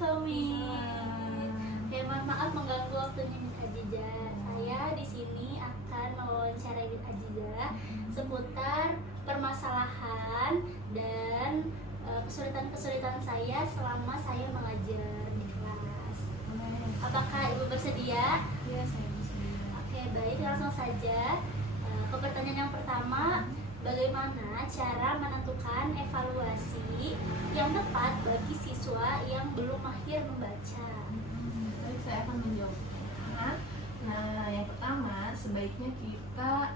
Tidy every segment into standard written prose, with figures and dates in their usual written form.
Komi. Ya, mohon maaf mengganggu waktunya Miss Aziza. Saya di sini akan mewawancarai Miss Aziza seputar permasalahan dan kesulitan-kesulitan saya selama saya mengajar di kelas. Apakah Ibu bersedia? Iya, saya bersedia. Oke, baik, langsung saja. Ke pertanyaan yang pertama, bagaimana cara menentukan evaluasi yang tepat bagi siswa yang belum mahir membaca? Baik, saya akan menjawabnya. Nah, yang pertama, sebaiknya kita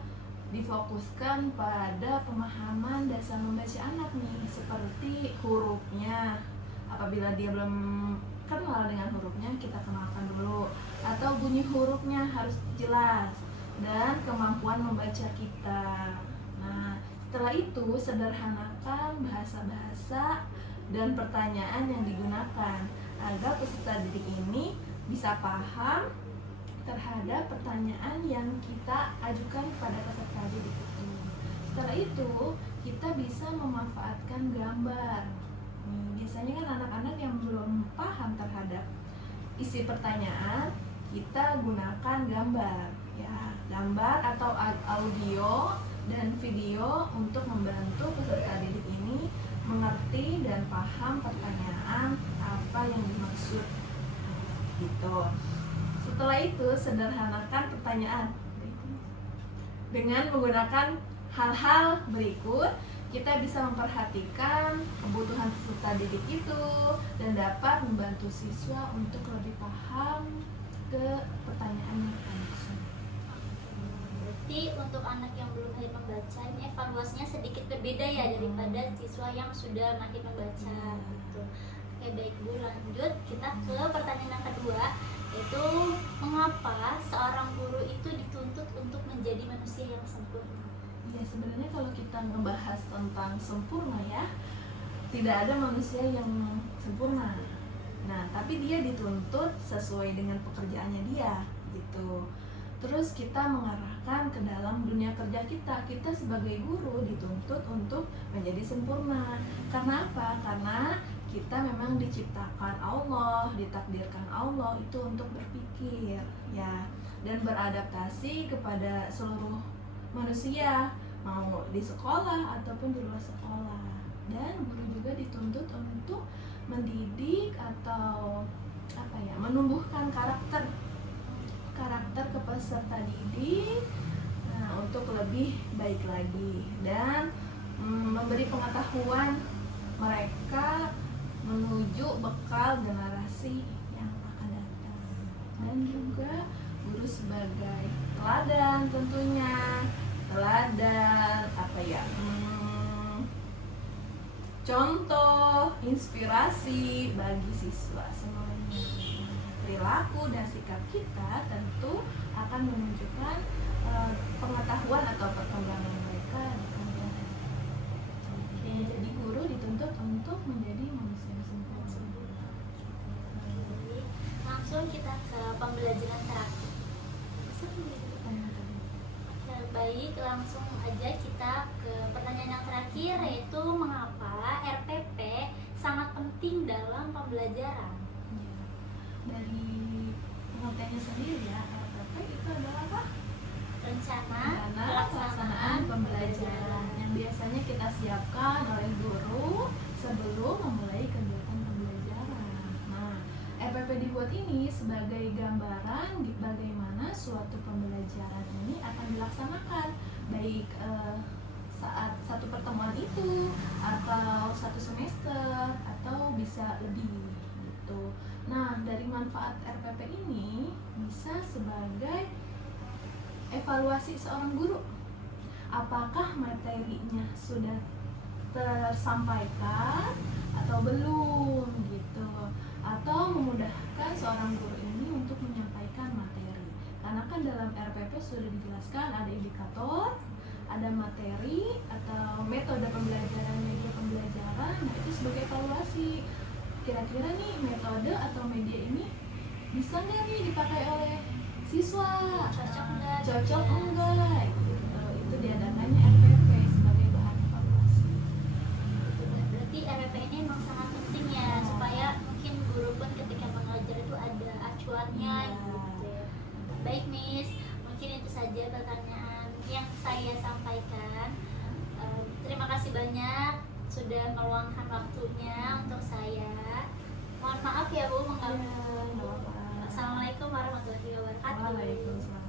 difokuskan pada pemahaman dasar membaca anak nih, seperti hurufnya. Apabila dia belum kenal dengan hurufnya, kita kenalkan dulu. Atau bunyi hurufnya harus jelas dan kemampuan membaca kita. Nah, setelah itu sederhanakan bahasa-bahasa dan pertanyaan yang digunakan agar peserta didik ini bisa paham terhadap pertanyaan yang kita ajukan kepada peserta didik itu. Setelah itu, kita bisa memanfaatkan gambar. Biasanya kan anak-anak yang belum paham terhadap isi pertanyaan, kita gunakan gambar, ya, gambar atau audio dan video untuk membantu peserta didik ini mengerti dan paham pertanyaan apa yang dimaksud, gitu. Setelah itu, sederhanakan pertanyaan dengan menggunakan hal-hal berikut. Kita bisa memperhatikan kebutuhan peserta didik itu dan dapat membantu siswa untuk lebih paham ke pertanyaan yang dimaksud. Berarti untuk anak yang belum mahir membaca, ini evaluasinya sedikit berbeda ya daripada siswa yang sudah mahir membaca gitu. Oke, baik Bu, lanjut kita ke pertanyaan yang kedua, yaitu mengapa seorang guru itu dituntut untuk menjadi manusia yang sempurna? Ya, sebenarnya kalau kita ngebahas tentang sempurna, ya, tidak ada manusia yang sempurna. Nah, tapi dia dituntut sesuai dengan pekerjaannya dia, gitu. Terus kita mengarahkan ke dalam dunia kerja kita. Kita sebagai guru dituntut untuk menjadi sempurna. Karena apa? Karena kita memang diciptakan Allah, ditakdirkan Allah itu untuk berpikir, ya, dan beradaptasi kepada seluruh manusia, mau di sekolah ataupun di luar sekolah. Dan guru juga dituntut untuk mendidik atau menumbuhkan karakter ke peserta didik, untuk lebih baik lagi dan memberi pengetahuan mereka menuju bekal generasi yang akan datang. Dan juga guru sebagai teladan, tentunya teladan contoh, inspirasi bagi siswa semuanya. Perilaku dan sikap kita tentu akan menunjukkan pengetahuan atau perkembangan mereka di kemudian hari. Jadi guru dituntut untuk menjadi manusia yang sempurna. Langsung kita ke pembelajaran terakhir. Baik, langsung aja kita ke pertanyaan yang terakhir, yaitu mengapa RPP sangat penting dalam pembelajaran? Dari pengertiannya sendiri, ya, RPP itu adalah apa? Rencana Pelaksanaan pembelajaran yang biasanya kita siapkan oleh guru sebelum memulai kegiatan pembelajaran. Nah, RPP dibuat ini sebagai gambaran bagaimana suatu pembelajaran ini akan dilaksanakan, baik saat satu pertemuan itu atau satu semester atau bisa lebih, gitu. Nah, dari manfaat RPP ini bisa sebagai evaluasi seorang guru. Apakah materinya sudah tersampaikan atau belum, gitu. Atau memudahkan seorang guru ini untuk menyampaikan materi. Karena kan dalam RPP sudah dijelaskan ada indikator, ada materi atau metode pembelajaran, media pembelajaran. Nah, itu sebagai evaluasi. Kira-kira nih metode atau media ini bisa nggak nih dipakai oleh siswa? Cocok enggak? Gitu. Itu diadakannya RPP sebagai bahan evaluasi. Berarti RPP ini memang sangat penting ya, supaya mungkin guru pun sekolahnya Iya. gitu. Baik Miss, mungkin itu saja pertanyaan yang saya sampaikan. Terima kasih banyak sudah meluangkan waktunya untuk saya. Mohon maaf ya Bu mengganggu. Nggak apa-apa. Assalamualaikum warahmatullahi wabarakatuh. Waalaikumsalam.